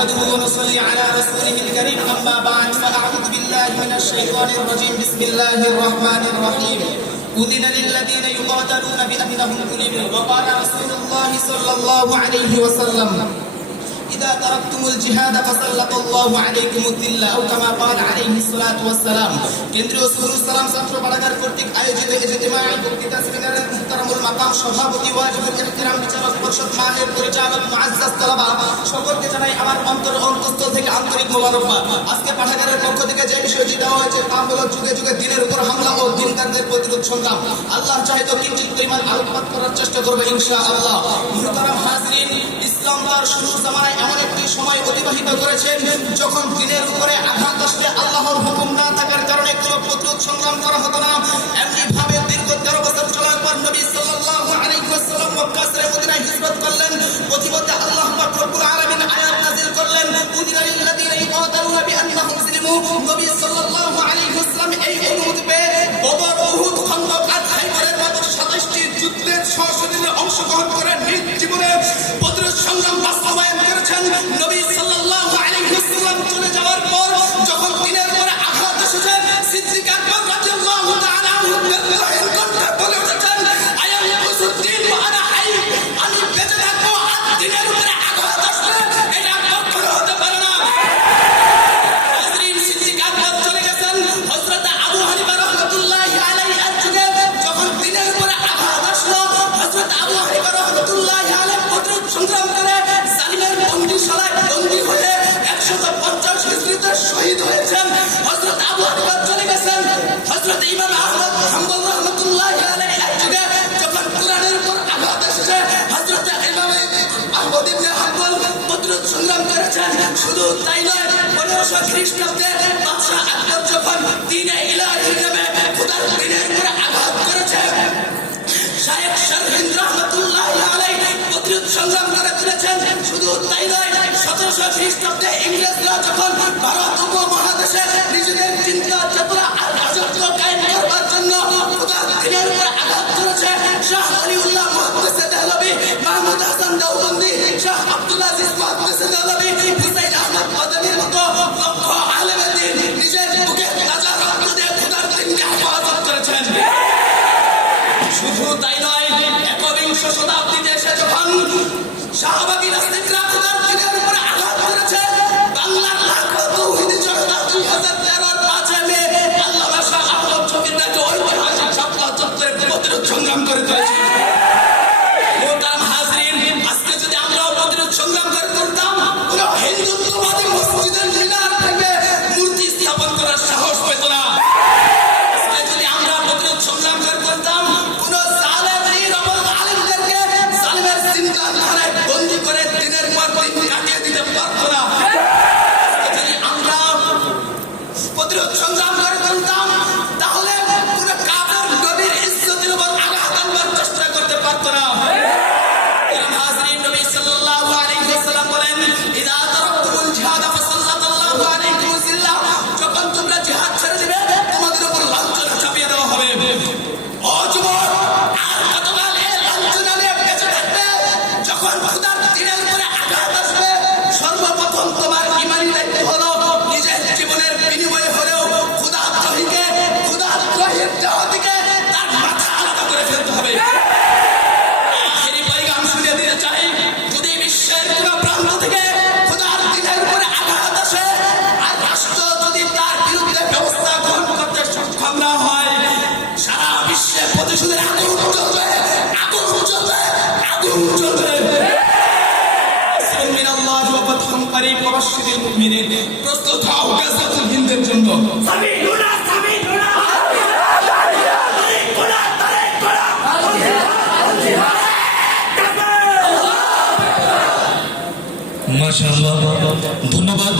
نحمده ونصلي على رسوله الكريم. أما بعد فأعوذ بالله من الشيطان الرجيم. بسم الله الرحمن الرحيم. أذن للذين يقاتلون بأنهم ظلموا وقال رسول الله صلى الله عليه وسلم إذا تركتم الجهاد فسلط الله عليكم الذل أو كما قال عليه الصلاة والسلام কেন্দ্রীয় সুরুল সালাম ছাত্র পাঠাগার কর্তৃক আয়োজিত ইজতিমাই বক্তৃতা সেমিনারের মুহতারামুল মাকাম সভাপতি ওয়াজিবুল ইহতিরাম বিচারক পরিষদ মাহের পরিচালক মুআজ্জাজ তালাবা সকলকে জানাই আমার অন্তর অন্তঃস্থল থেকে আন্তরিক মোবারকবাদ আজকে পাঠাগারের পক্ষ থেকে যে বিষয়টি দেওয়া হয়েছে তা হলো যুগে যুগে দিনের উপর হামলা ও দিনকারদের প্রতিরোধ সংগ্রাম আল্লাহ চাহে তো কিঞ্চিত পরিমাণ আলোকপাত করার চেষ্টা করবে ইনশাআল্লাহ মুহতারাম হাজরিন ইসলাম তার শুরুর জামানায় এমন একটি সময় অতিবাহিত করেছেন যখন দিনের উপরে আঘাত আসলে আল্লাহর হুকুম না থাকার কারণে কোনো প্রতিরোধ সংগ্রাম করা হতো না। এমনি ভাবে দীর্ঘ তেরো বছর চলার পর নবী সাল্লাল্লাহু আলাইহি ওয়াসাল্লাম মক্কা ছেড়ে মদিনায় হিজরত করলেন। প্রতিপদে আল্লাহ পাক রব্বুল আলামিন আয়াত নাযিল করলেন উদিনা লিল্লাযিনা ইউকাতালুনা বিআন্নাহুম যুলিমু নবী সাল্লাল্লাহু আলাইহি ওয়াসাল্লাম এই অনুমতি পেয়ে বদর উহুদ খন্দক আর খাইবারের মতো 27টি যুদ্ধের সশরীরে অংশগ্রহণ করে নিজ জীবনে বাস্তবায়ন করেছেন নবী করেছেন শুধু তাই নয়, পনেরোশো খ্রিস্টাব্দে বাদশাহ আকবর যখন দিনে ইলাহি নামে খোদার দিনের উপরে আঘাত করেছে, শায়েখ শারহিন্দ রহমতুল্লাহ আলাই প্রতিরোধ সংগ্রাম করে তুলেছেন। শুধু তাই নয়, সতেরোশো খ্রিস্টাব্দে ইংরেজরা যখন ভারত উপমহাদেশে নিজেদের শুধু তাই নয়, একবিংশ শতাব্দীতে এসে যখন শাহবাগী নাস্তিকরা খোদার দিনের উপরে আঘাত করেছে বাংলার লাখো তৌহিদি জনতা দুই হাজার তেরোর পাঁচে মে। আল্লাহ শাহ আহমদ শফিদাকে ঐতিহাসিক সপ্তাহ চত্বরে প্রতিরোধ সংগ্রাম করে তুলেছে। হিন্দুত্ববাদী মসজিদের মিনার থেকে মূর্তি স্থাপন করার সাহস পেত না। الله وفتح قريب وبشر المؤمنين প্রস্তুত হও গাজাতুল হিন্দের জন্য سميعنا سميعنا طريقنا طريقنا মাশাআল্লাহ ধন্যবাদ